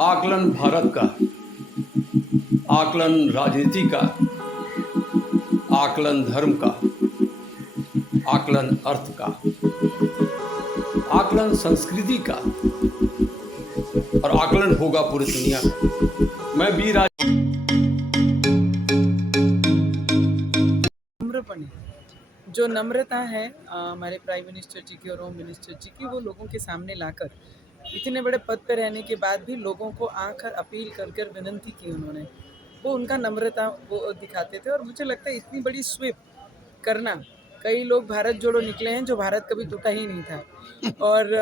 आकलन भारत का, आकलन राजनीति का, आकलन धर्म का, आकलन अर्थ का, आकलन संस्कृति का और आकलन होगा पूरी दुनिया का। मैं बी राज नम्रपने जो नम्रता है हमारे प्राइम मिनिस्टर जी की और होम मिनिस्टर जी की, वो लोगों के सामने लाकर इतने बड़े पद पर रहने के बाद भी लोगों को आकर अपील कर कर विनंती की उन्होंने, वो उनका नम्रता वो दिखाते थे। और मुझे लगता है इतनी बड़ी स्वीप करना, कई लोग भारत जोड़ो निकले हैं जो भारत कभी टूटा ही नहीं था और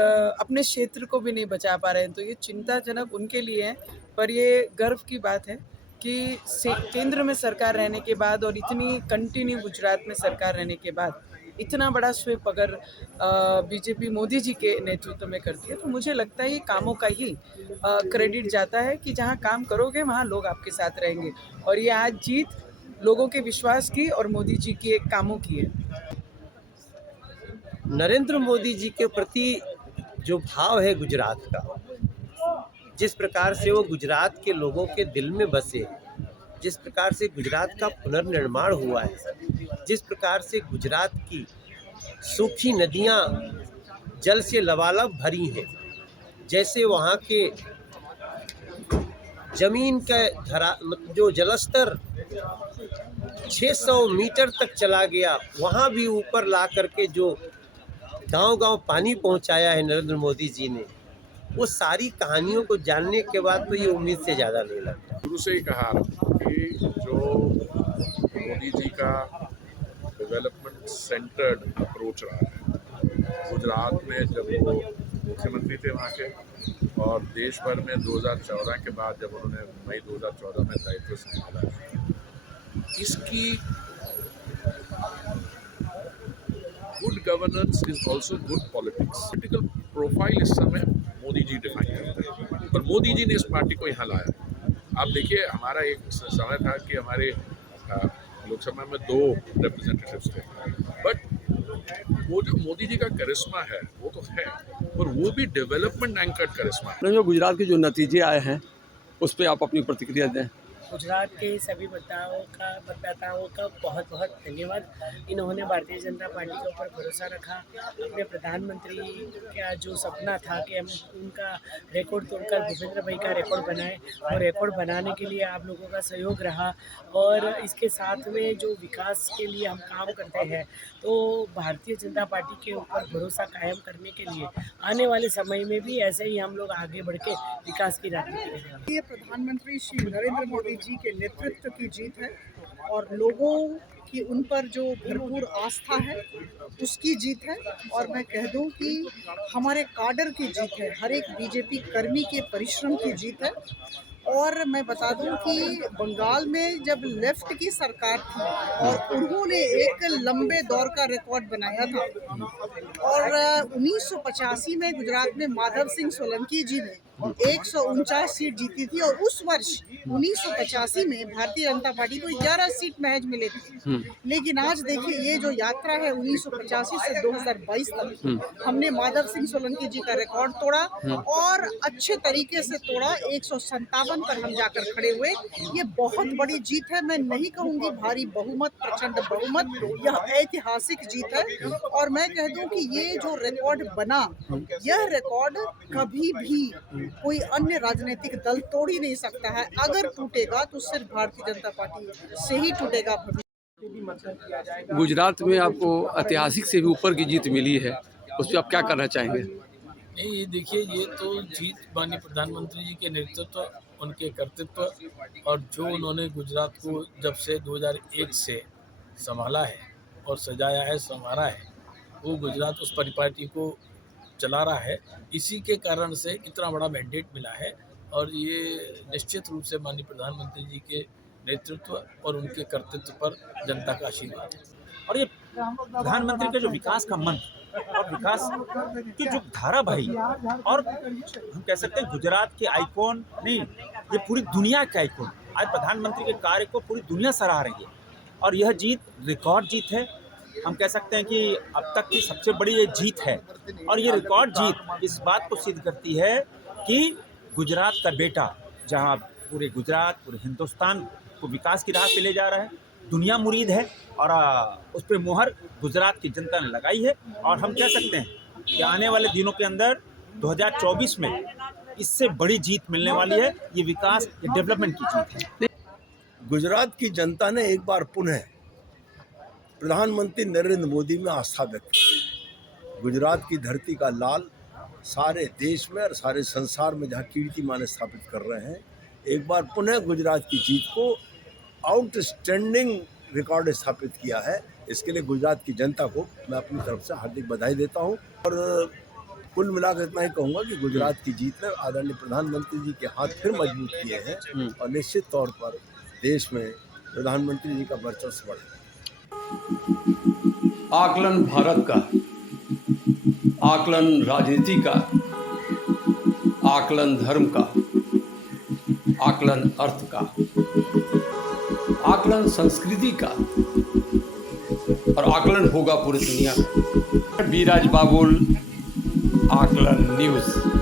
अपने क्षेत्र को भी नहीं बचा पा रहे हैं, तो ये चिंताजनक उनके लिए है। पर ये गर्व की बात है कि केंद्र में सरकार रहने के बाद और इतनी कंटिन्यू गुजरात में सरकार रहने के बाद इतना बड़ा स्वीप अगर बीजेपी मोदी जी के नेतृत्व में करती है, तो मुझे लगता है ये कामों का ही क्रेडिट जाता है कि जहाँ काम करोगे वहाँ लोग आपके साथ रहेंगे। और ये आज जीत लोगों के विश्वास की और मोदी जी के कामों की है। नरेंद्र मोदी जी के प्रति जो भाव है गुजरात का, जिस प्रकार से वो गुजरात के लोगों के दिल में बसे, जिस प्रकार से गुजरात का पुनर्निर्माण हुआ है, जिस प्रकार से गुजरात की सूखी नदियां जल से लबालब भरी हैं, जैसे वहाँ के जमीन का जो जलस्तर 600 मीटर तक चला गया, वहाँ भी ऊपर ला करके जो गांव-गांव पानी पहुंचाया है नरेंद्र मोदी जी ने, वो सारी कहानियों को जानने के बाद तो ये उम्मीद से ज़्यादा नहीं लगता। शुरू से ही कहा कि जो मोदी जी का डेवलपमेंट सेंटर्ड अप्रोच रहा है, गुजरात में जब वो मुख्यमंत्री थे वहाँ के, और देश भर में 2014 के बाद जब उन्होंने मई 2014 में दायित्व संभाला, इसकी good governance is also good politics. Political profile इस समय मोदी जी डिफाइन करते हैं और मोदी जी ने इस पार्टी को यहाँ लाया। आप देखिए, हमारा एक समय था कि हमारे लोकसभा में 2 रिप्रेजेंटेटिव्स थे, बट वो जो मोदी जी का करिश्मा है वो तो है, और वो भी डेवलपमेंट एंकर्ड करिश्मा है। जो गुजरात के जो नतीजे आए हैं उस पर आप अपनी प्रतिक्रिया दें। गुजरात के सभी मतदाताओं का बहुत बहुत धन्यवाद। इन्होंने भारतीय जनता पार्टी के ऊपर भरोसा रखा। अपने प्रधानमंत्री का जो सपना था कि हम उनका रिकॉर्ड तोड़कर भूपेंद्र भाई का रिकॉर्ड बनाएं, और रिकॉर्ड बनाने के लिए आप लोगों का सहयोग रहा। और इसके साथ में जो विकास के लिए हम काम करते हैं, तो भारतीय जनता पार्टी के ऊपर भरोसा कायम करने के लिए आने वाले समय में भी ऐसे ही हम लोग आगे बढ़ के विकास की राजनीति करेंगे। ये प्रधानमंत्री श्री नरेंद्र मोदी जी के नेतृत्व की जीत है और लोगों की उन पर जो भरपूर आस्था है उसकी जीत है। और मैं कह दूं कि हमारे काडर की जीत है, हर एक बीजेपी कर्मी के परिश्रम की जीत है। और मैं बता दूं कि बंगाल में जब लेफ्ट की सरकार थी और उन्होंने एक लंबे दौर का रिकॉर्ड बनाया था, और 1985 में गुजरात में माधव सिंह सोलंकी जी ने 149 सीट जीती थी, और उस वर्ष 1985 में भारतीय जनता पार्टी को 11 सीट महज मिले थे। लेकिन आज देखिए, ये जो यात्रा है 1985 से 2022 तक, हमने माधव सिंह सोलंकी जी का रिकॉर्ड तोड़ा और अच्छे तरीके से तोड़ा। 157 पर हम जाकर खड़े हुए। ये बहुत बड़ी जीत है। मैं नहीं कहूँगी भारी बहुमत, प्रचंड बहुमत, यह ऐतिहासिक जीत है। और मैं कह दूं कि ये जो रिकॉर्ड बना, यह रिकॉर्ड कभी भी कोई अन्य राजनीतिक दल तोड़ ही नहीं सकता है। अगर टूटेगा तो सिर्फ भारतीय जनता पार्टी से ही टूटेगा। गुजरात में आपको ऐतिहासिक से भी ऊपर की जीत मिली है, उस पर आप क्या करना चाहेंगे? नहीं, ये देखिए, ये तो जीत माननीय प्रधानमंत्री जी के नेतृत्व, उनके कर्तृत्व, और जो उन्होंने गुजरात को जब से 2001 से संभाला है और सजाया है, संवारा है, वो गुजरात उस परिपाटी को चला रहा है। इसी के कारण से इतना बड़ा मैंडेट मिला है, और ये निश्चित रूप से माननीय प्रधानमंत्री जी के नेतृत्व और उनके कर्तृत्व पर जनता का आशीर्वाद है। और ये प्रधानमंत्री का जो विकास का मंत्र और विकास की जो धारावाही, और हम कह सकते हैं गुजरात के आइकॉन नहीं, ये पूरी दुनिया के आइकॉन, आज प्रधानमंत्री के कार्य को पूरी दुनिया सराह रही है। और यह जीत रिकॉर्ड जीत है। हम कह सकते हैं कि अब तक की सबसे बड़ी ये जीत है, और ये रिकॉर्ड जीत इस बात को सिद्ध करती है कि गुजरात का बेटा जहां पूरे गुजरात, पूरे हिंदुस्तान को विकास की राह पे ले जा रहा है, दुनिया मुरीद है और उस पर मोहर गुजरात की जनता ने लगाई है। और हम कह सकते हैं कि आने वाले दिनों के अंदर 2024 में इससे बड़ी जीत मिलने वाली है। ये विकास, ये डेवलपमेंट की जीत है। गुजरात की जनता ने एक बार पुनः प्रधानमंत्री नरेंद्र मोदी में आस्था व्यक्त की। गुजरात की धरती का लाल सारे देश में और सारे संसार में जहाँ कीर्तिमान स्थापित कर रहे हैं, एक बार पुनः गुजरात की जीत को आउटस्टैंडिंग रिकॉर्ड स्थापित किया है। इसके लिए गुजरात की जनता को मैं अपनी तरफ से हार्दिक बधाई देता हूँ। और कुल मिलाकर इतना ही कहूँगा कि गुजरात की जीत ने आदरणीय प्रधानमंत्री जी के हाथ फिर मजबूत किए हैं और निश्चित तौर पर देश में प्रधानमंत्री जी का वर्चस्व बढ़ेगा। आकलन भारत का, आकलन राजनीति का, आकलन धर्म का, आकलन अर्थ का, आकलन संस्कृति का और आकलन होगा पूरी दुनिया का। बीराज बाबुल, आकलन न्यूज़।